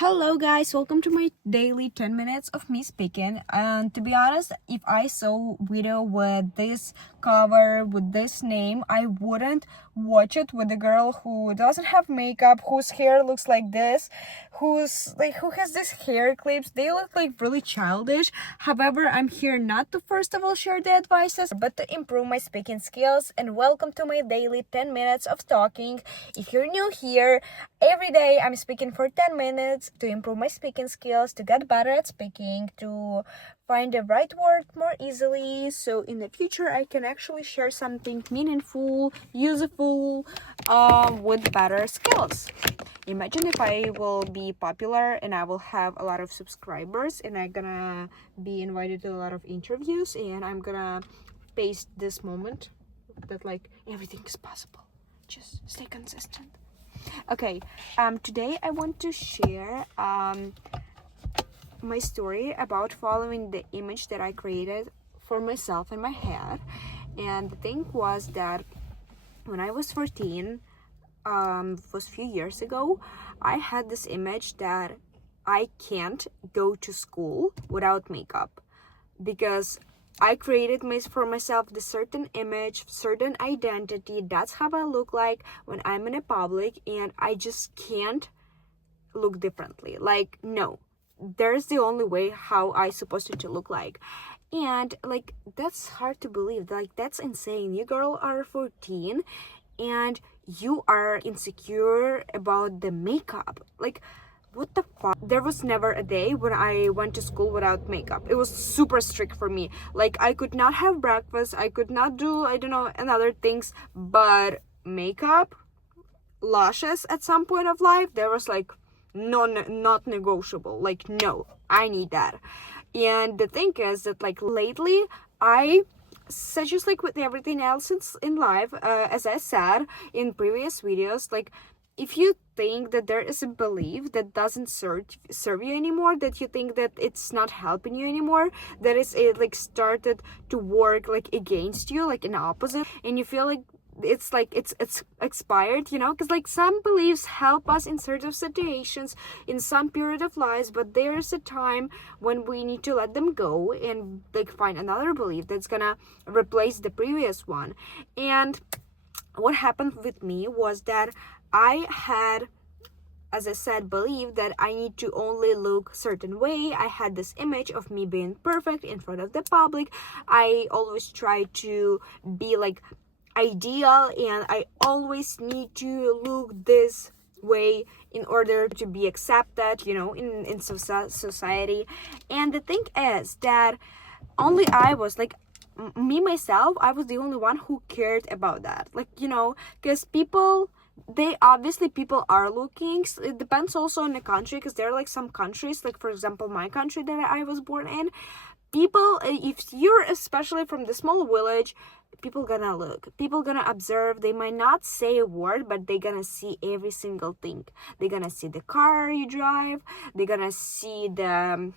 Hello guys, welcome to my daily 10 minutes of me speaking. And to be honest, if I saw video with this cover, with this name, I wouldn't watch it with a girl who doesn't have makeup, whose hair looks like this, who has these hair clips. They look like really childish. However, I'm here not to first of all share the advices, but to improve my speaking skills. And welcome to my daily 10 minutes of talking. If you're new here, every day I'm speaking for 10 minutes to improve my speaking skills, to get better at speaking, to find the right word more easily, so in the future I can actually share something meaningful, useful, with better skills. Imagine if I will be popular and I will have a lot of subscribers and I'm gonna be invited to a lot of interviews and I'm gonna paste this moment that like everything is possible. Just stay consistent. Okay, today I want to share my story about following the image that I created for myself in my head. And the thing was that when I was 14, was a few years ago, I had this image that I can't go to school without makeup because I created for myself this certain image, certain identity. That's how I look like when I'm in a public, and I just can't look differently. Like, no, there's the only way how I supposed to look like. And like, that's hard to believe. Like, that's insane. You girl are 14 and you are insecure about the makeup. Like, what the fuck? There was never a day when I went to school without makeup. It was super strict for me. Like, I could not have breakfast, I could not do, I don't know, and other things, but makeup, lashes at some point of life, there was like not negotiable. Like, no, I need that. And the thing is that like lately I, such as like with everything else in life, as I said in previous videos, like, if you think that there is a belief that doesn't serve you anymore, that you think that it's not helping you anymore, that it like started to work like against you, like an opposite, and you feel like it's expired, you know, because like some beliefs help us in certain situations in some period of lives, but there's a time when we need to let them go and like find another belief that's gonna replace the previous one. And what happened with me was that I had, as I said, believed that I need to only look certain way. I had this image of me being perfect in front of the public. I always try to be like ideal and I always need to look this way in order to be accepted, you know, in society. And the thing is that only I was like, me myself, I was the only one who cared about that, like, you know, because people are looking. It depends also on the country, because there are like some countries, like for example my country that I was born in, people, if you're especially from the small village, people gonna look, people gonna observe. They might not say a word, but they gonna see every single thing. They're gonna see the car you drive, they're gonna see the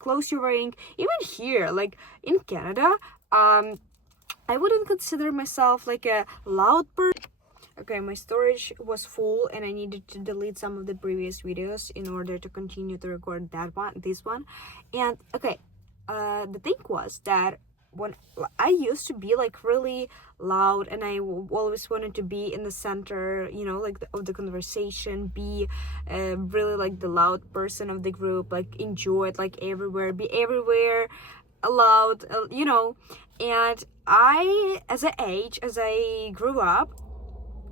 clothes you're wearing. Even here, like in Canada, I wouldn't consider myself like a loud person. Okay, my storage was full and I needed to delete some of the previous videos in order to continue to record this one. And okay, the thing was that when I used to be like really loud and I always wanted to be in the center, you know, like of the conversation, be really like the loud person of the group, like enjoy it, like everywhere, be everywhere, loud, you know. And as I grew up,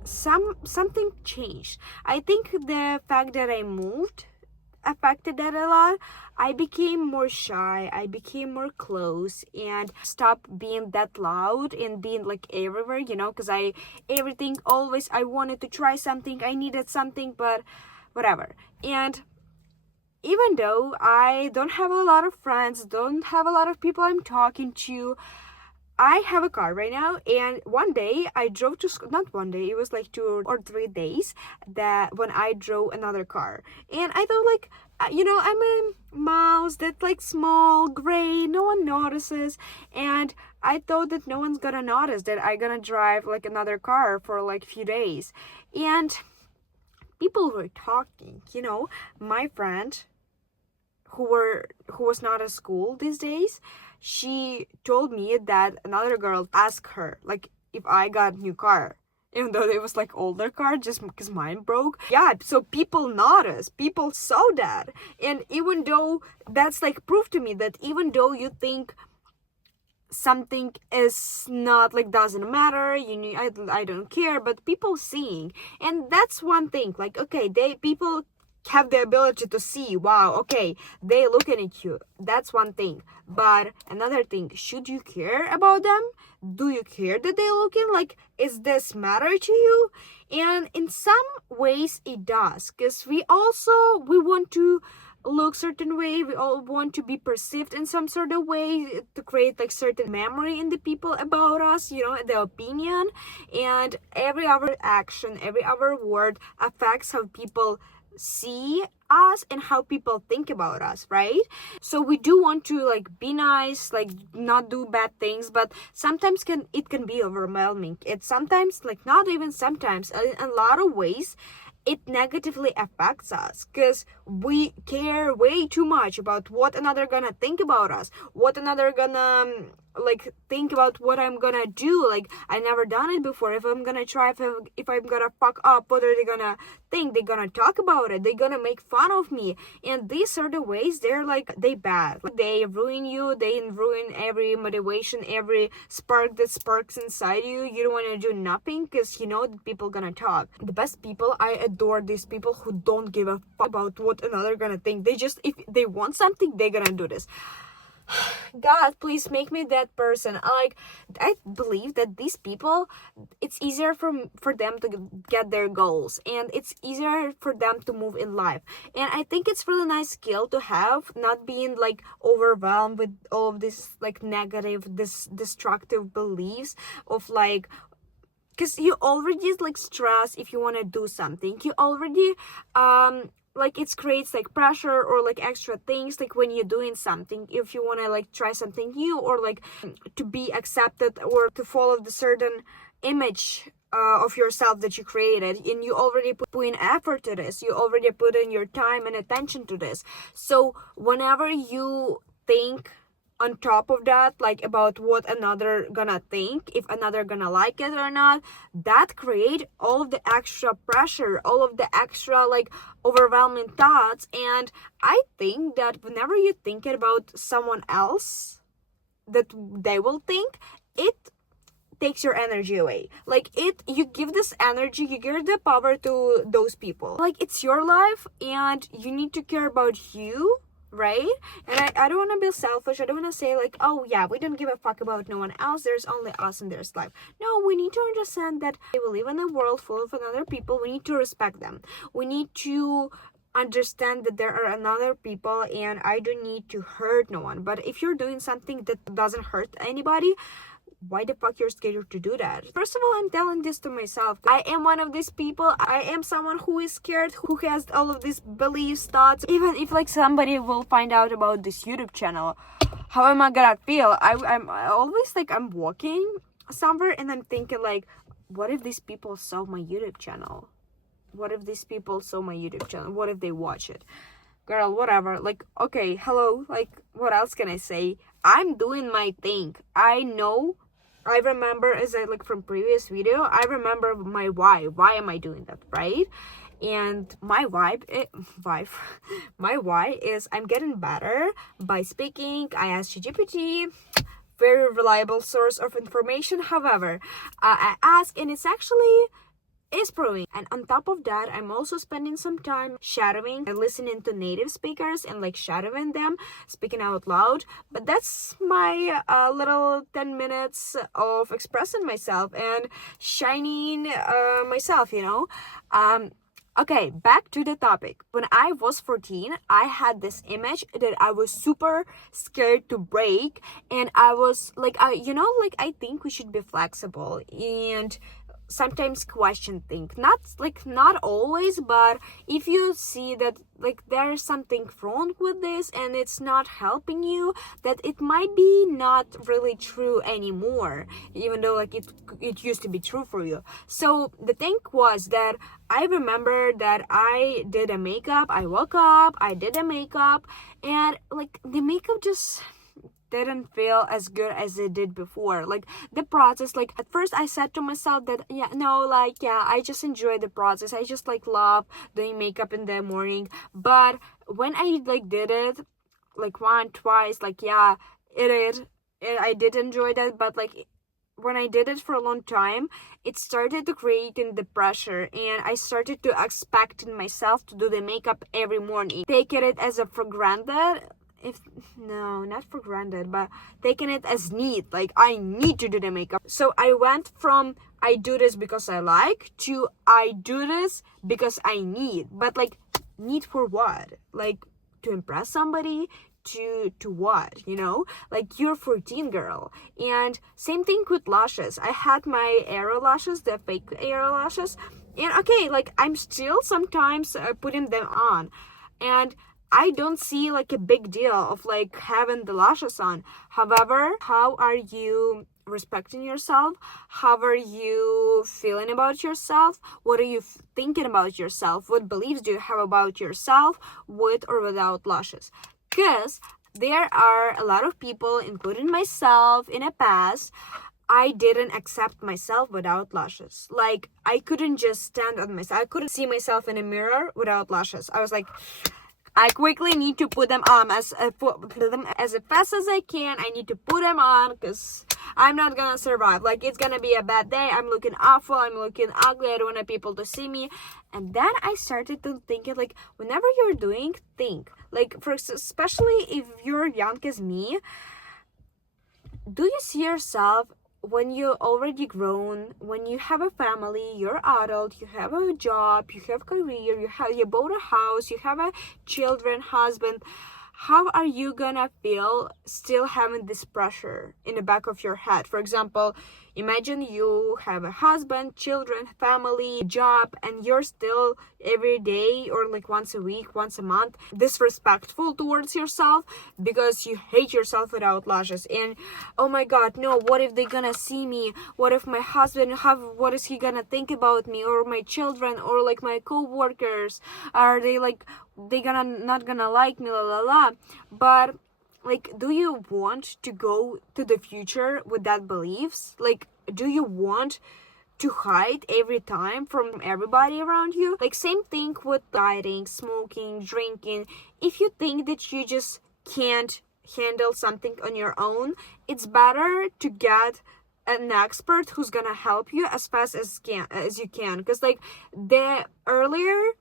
something changed. I think the fact that I moved affected that a lot. I became more shy, I became more close, and stopped being that loud and being like everywhere, you know, because I wanted to try something, I needed something, but whatever. And even though I don't have a lot of friends, don't have a lot of people I'm talking to, I have a car right now. And one day I drove to school, not one day, it was like 2 or 3 days that when I drove another car. And I thought like, you know, I'm a mouse that's like small, gray, no one notices. And I thought that no one's gonna notice that I gonna drive like another car for like few days. And people were talking, you know. My friend who was not at school these days, she told me that another girl asked her like if I got new car, even though it was like older car, just because mine broke. Yeah, so people noticed, people saw that. And even though that's like proof to me that even though you think something is not like doesn't matter, I don't care, but people seeing, and that's one thing. Like, okay, people have the ability to see, wow, okay, they looking at you, that's one thing. But another thing, should you care about them? Do you care that they looking? Like, is this matter to you? And in some ways it does, because we want to look certain way, we all want to be perceived in some sort of way to create like certain memory in the people about us, you know, the opinion. And every other action, every other word affects how people see us and how people think about us, right? So we do want to like be nice, like not do bad things, but sometimes it can be overwhelming. It's sometimes, like not even sometimes, in a lot of ways it negatively affects us, because we care way too much about what another gonna think about us, what another gonna like think about what I'm gonna do. Like, I never done it before. If I'm gonna try, if I'm gonna fuck up, what are they gonna think? They're gonna talk about it, they're gonna make fun of me. And these are the ways they're like, they bad, like, they ruin you, they ruin every motivation, every spark that sparks inside you. You don't want to do nothing because you know that people gonna talk. The best people, I adore these people who don't give a fuck about what another gonna think. They just, if they want something, they're gonna do this. God, please make me that person. Like, I believe that these people, it's easier for them to get their goals, and it's easier for them to move in life. And I think it's really nice skill to have, not being like overwhelmed with all of this like negative, this destructive beliefs of like, because you already like stress if you want to do something. You already like, it creates like pressure or like extra things, like when you're doing something, if you want to like try something new, or like to be accepted, or to follow the certain image of yourself that you created, and you already put in effort to this, you already put in your time and attention to this. So whenever you think on top of that, like about what another gonna think, if another gonna like it or not, that create all of the extra pressure, all of the extra like overwhelming thoughts. And I think that whenever you think about someone else that they will think, it takes your energy away. Like, you give this energy, you give the power to those people. Like, it's your life and you need to care about you, right? And I don't want to be selfish. I don't want to say like, oh yeah, we don't give a fuck about no one else, there's only us in this life. No, we need to understand that we live in a world full of other people. We need to respect them. We need to understand that there are another people, and I don't need to hurt no one. But if you're doing something that doesn't hurt anybody, why the fuck you're scared to do that? First of all, I'm telling this to myself. I am one of these people. I am someone who is scared, who has all of these beliefs, thoughts. Even if like somebody will find out about this YouTube channel, how am I gonna feel? I'm always like, I'm walking somewhere and I'm thinking like, what if these people saw my YouTube channel? What if these people saw my YouTube channel? What if they watch it? Girl, whatever. Like, okay, hello. Like, what else can I say? I'm doing my thing. I know. I remember, as I like from previous video, I remember my why. Why am I doing that, right? And my my why is I'm getting better by speaking. I asked ChatGPT, very reliable source of information. However, I ask, and it's actually is proving. And on top of that, I'm also spending some time shadowing and listening to native speakers and like shadowing them, speaking out loud. But that's my little 10 minutes of expressing myself and shining myself, you know. Okay, back to the topic. When I was 14, I had this image that I was super scared to break, and I was like, I think we should be flexible, and sometimes question things, not always, but if you see that like there's something wrong with this and it's not helping you, that it might be not really true anymore, even though like it used to be true for you. So the thing was that I remember that I did a makeup, I woke up, I did a makeup, and like the makeup just didn't feel as good as it did before. Like the process, like at first I said to myself that I just enjoy the process, I just like love doing makeup in the morning. But when I like did it like one twice, like I did enjoy that, but like when I did it for a long time, it started to create in the pressure, and I started to expect in myself to do the makeup every morning, taking it as a for granted. If no, not for granted, but taking it as need, like I need to do the makeup. So I went from I do this because I like to I do this because I need. But like, need for what? Like to impress somebody? To what, like you're 14, girl. And same thing with lashes. I had my arrow lashes, the fake arrow lashes, and okay, like I'm still sometimes putting them on, and I don't see like a big deal of like having the lashes on. However, how are you respecting yourself? How are you feeling about yourself? What are you thinking about yourself? What beliefs do you have about yourself with or without lashes? Because there are a lot of people, including myself in the past, I didn't accept myself without lashes. Like I couldn't just stand on myself. I couldn't see myself in a mirror without lashes. I was like, I quickly need to put them on as fast as I can. I need to put them on because I'm not gonna survive. Like it's gonna be a bad day. I'm looking awful. I'm looking ugly. I don't want people to see me. And then I started to think it like whenever you're doing, think like especially if you're young as me. Do you see yourself when you're already grown, when you have a family, you're adult, you have a job, you have career, you bought a house, you have a children, husband? How are you gonna feel still having this pressure in the back of your head? For example, imagine you have a husband, children, family, job, and you're still every day or like once a week, once a month, disrespectful towards yourself because you hate yourself without lashes. And oh my god, no, what if they're gonna see me? What if my husband what is he gonna think about me, or my children, or like my co-workers? Are they like they not gonna like me, la la la? But like, do you want to go to the future with that beliefs? Like, do you want to hide every time from everybody around you? Like, same thing with dieting, smoking, drinking. If you think that you just can't handle something on your own, it's better to get an expert who's gonna help you as fast as you can, because like the earlier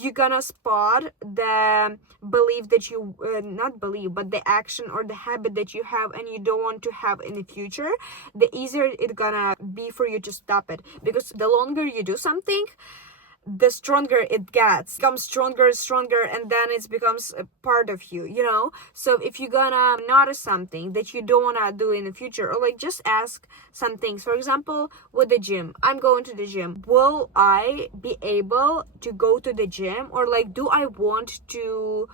you're gonna spot the belief that you not believe, but the action or the habit that you have and you don't want to have in the future, the easier it's gonna be for you to stop it. Because the longer you do something, the stronger it becomes stronger, and then it becomes a part of you. So if you're gonna notice something that you don't want to do in the future, or like just ask some things. For example, with the gym, I'm going to the gym. Will I be able to go to the gym? Or like, do I want to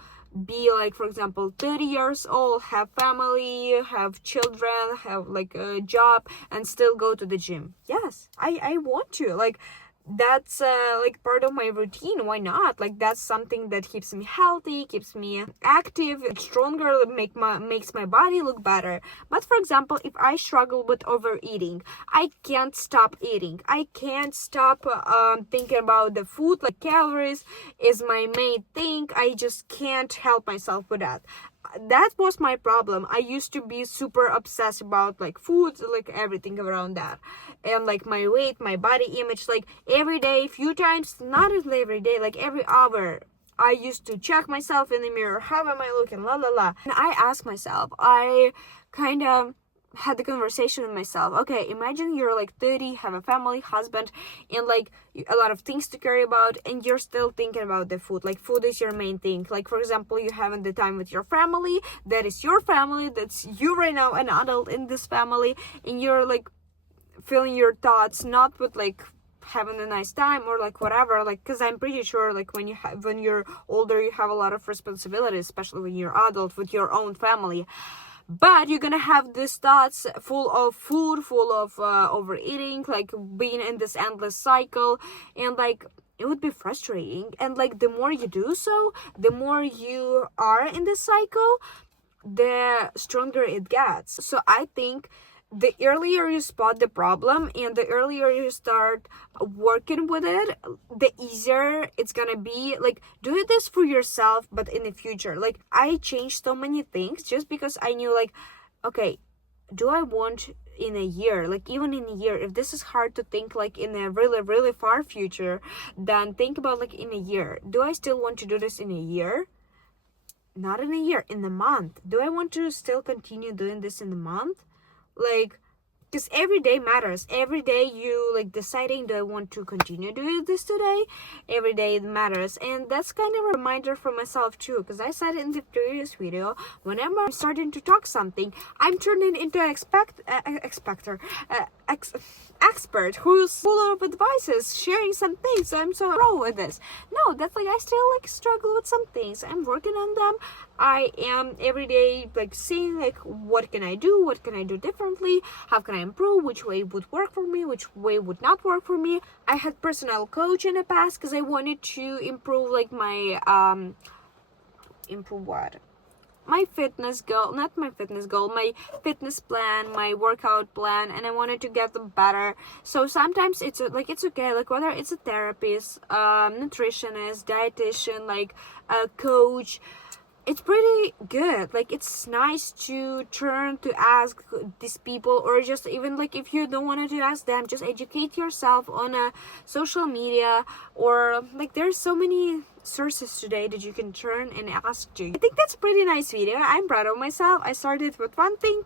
be like, for example, 30 years old, have family, have children, have like a job, and still go to the gym? Yes, I want to. Like, that's like part of my routine. Why not? Like, that's something that keeps me healthy, keeps me active, stronger, makes my body look better. But for example, if I struggle with overeating, I can't stop eating, I can't stop thinking about the food. Like, calories is my main thing. I just can't help myself with that. That was my problem. I used to be super obsessed about like food, like everything around that, and like my weight, my body image, like every day, few times, not every day, like every hour, I used to check myself in the mirror. How am I looking? La la la. And I asked myself, I kind of had the conversation with myself. Okay, imagine you're like 30, have a family, husband, and like a lot of things to care about, and you're still thinking about the food. Like, food is your main thing. Like, for example, you having the time with your family, that is your family, that's you right now, an adult in this family, and you're like filling your thoughts not with like having a nice time, or like whatever, like, because I'm pretty sure like when you're older, you have a lot of responsibilities, especially when you're adult with your own family. But you're gonna have these thoughts full of food, full of overeating, like being in this endless cycle, and like it would be frustrating. And like the more you do so, the more you are in this cycle, the stronger it gets. So I think the earlier you spot the problem and the earlier you start working with it, the easier it's gonna be. Like, do this for yourself, but in the future. Like, I changed so many things just because I knew, like, okay, do I want in a year, like even in a year, if this is hard to think like in a really, really far future, then think about like in a year. Do I still want to do this in a year? Not in a year, in a month. Do I want to still continue doing this in a month? Like, because every day matters. Every day you like deciding, do I want to continue doing this today? Every day it matters. And that's kind of a reminder for myself too, because I said in the previous video, whenever I'm starting to talk something, I'm turning into an expert who's full of advices, sharing some things. So I'm so pro with this. No, that's like I still like struggle with some things. I'm working on them. I am every day like seeing like what can I do differently, how can I improve, which way would work for me, which way would not work for me. I had personal coach in the past because I wanted to improve like my improve what? My fitness goal, not my fitness goal, my fitness plan, my workout plan, and I wanted to get them better. So sometimes it's like it's okay, like whether it's a therapist, nutritionist, dietitian, like a coach, it's pretty good. Like, it's nice to turn to ask these people, or just even like if you don't want to ask them, just educate yourself on a social media, or like there's so many sources today that you can turn and ask to. I think that's a pretty nice video. I'm proud of myself. I started with one thing,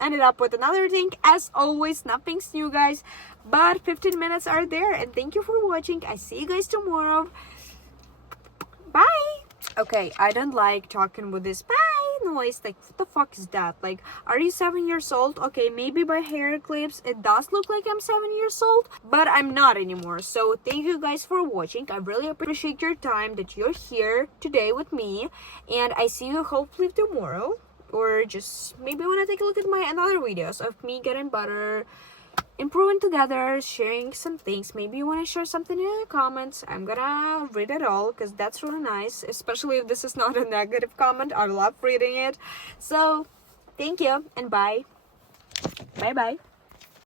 ended up with another thing. As always, nothing's new, guys, but 15 minutes are there. And thank you for watching. I see you guys tomorrow. Bye. Okay, I don't like talking with this bye noise. Like, what the fuck is that? Like, are you 7 years old? Okay, maybe by hair clips it does look like I'm 7 years old, but I'm not anymore. So thank you guys for watching. I really appreciate your time that you're here today with me, and I see you hopefully tomorrow, or just maybe when I take a look at my other videos of me getting better, improving together, sharing some things. Maybe you want to share something in the comments. I'm gonna read it all because that's really nice, especially if this is not a negative comment. I love reading it. So thank you and bye bye.